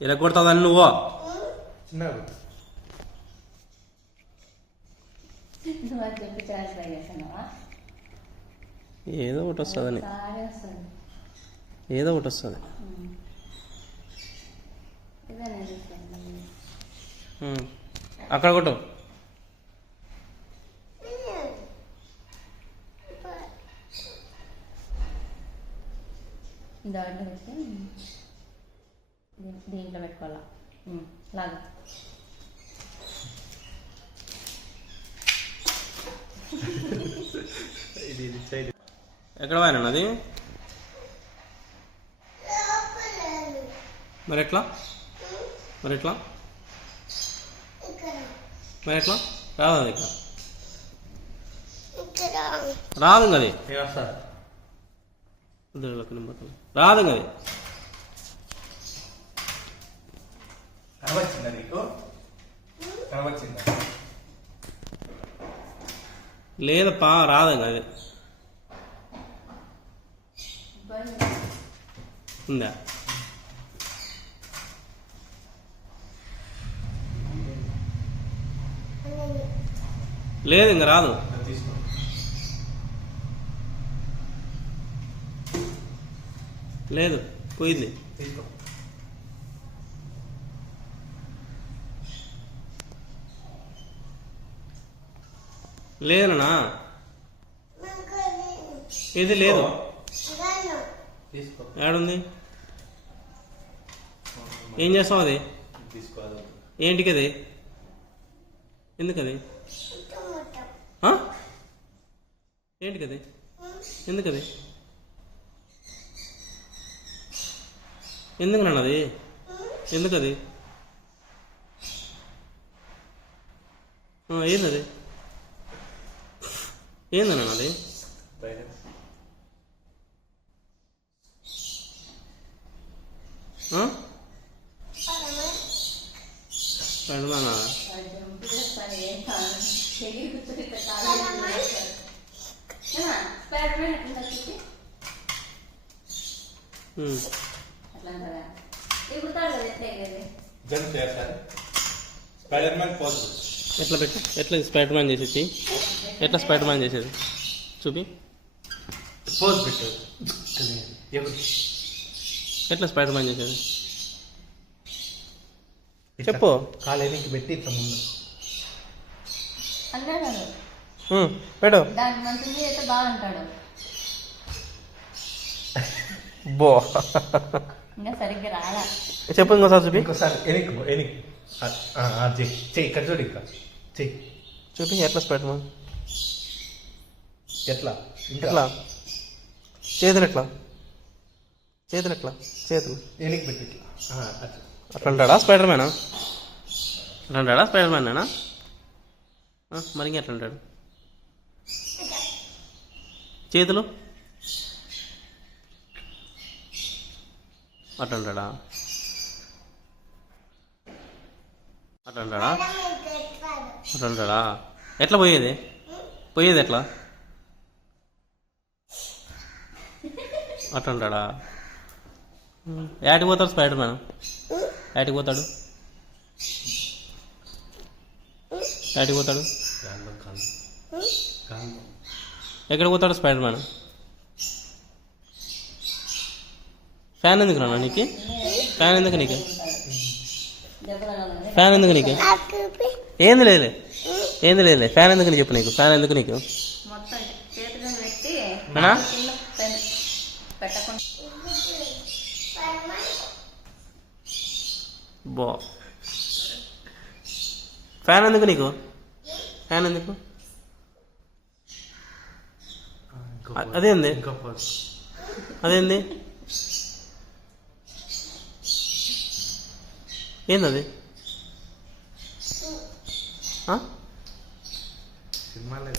ఇలా కొడతాదని నువ్వు ఏదో ఒకటి వస్తుందని ఏదో ఒకటి వస్తుంది. అక్కడ కొట్టు దాంట్లో దీంట్లో పెట్టుకోవాలా? లాగా. ఇది ఇది సైడ్ ఎక్కడ పోయినా అది మరి ఎట్లా మరి ఎట్లా మరి ఎట్లా రాదు అది. ఇక్కడ రాదు అది. రాదు అది. కనవచ్చిందా నీకు? కనవచ్చిందా లేదప్పా రాదు ఇంకా అది. ఉందా? లేదు ఇంకా రాదు లేదు పోయింది. తీసుకో. లేదనా ఇది లేదు. ఏడుంది? ఏం చేస్తాం అది? తీసుకో ఏంటికి అది ఎందుకది? ఆ? ఏంటికది? ఎందుకది? ఎందుకు నాన్నది ఎందుకది? ఆ, ఏందన్నా అది పెడదానా ఎట్లా పెట్టు? ఎట్లా స్పైడర్ మ్యాన్ చేసేది? ఎట్లా స్పైడర్ మ్యాన్ చేసేది? చూపి. పోజ్ పెట్టు. ఎట్లా స్పైడర్ మ్యాన్ చేసేది చెప్పు. కాలు వెనక్కి పెట్టి ఇట్లా ముందు. పెట్టు. బో. ఇంకా సరిగ్గా రాలా. చెప్పు ఇంకోసారి చూపి. ఇంకోసారి ఆ, ఆ, చెయ్యి చెయ్యి ఇక్కడ చూడు ఇంకా. చెయ్యి చూపి ఎట్లా స్పైడర్ మ్యాన్ ఎట్లా? ఎట్లా? చేతులు ఎట్లా? చేతులు ఎట్లా? చేతులు. వెనక్కి పెట్టి అట్లా అంటాడా స్పైడర్ మ్యానా అట్లా అంటాడా స్పైడర్ మ్యాన్ మరి ఇంకెట్లా అంటాడు? చేతులు? అట్లా అంటాడా అట్లా అంటాడా అట్లా అంటాడా ఎట్లా పోయేది? పోయేది ఎట్లా? అట్లా అంటాడా ఉమ్, యాటికి పోతాడు స్పైడర్ మ్యాన్ యాటికి పోతాడు? యాటికి పోతాడు? ఎక్కడ పోతాడు స్పైడర్ మ్యాన్ ఫ్యాన్ ఎందుకు రానా నీకు? ఫ్యాన్ ఎందుకు నీకు? ఫ్యాన్ ఎందుకు నీకు? ఏంది లేదు ఏంది లేదు ఫ్యాన్ ఎందుకు నీకు చెప్పు నీకు? ఫ్యాన్ ఎందుకు నీకు? పెట్టకుండా బో ఫ్యాన్ ఎందుకు నీకు ఫ్యాన్ ఎందుకు. అదేంది? అదేంది ఏంది ఆ? సినిమాలే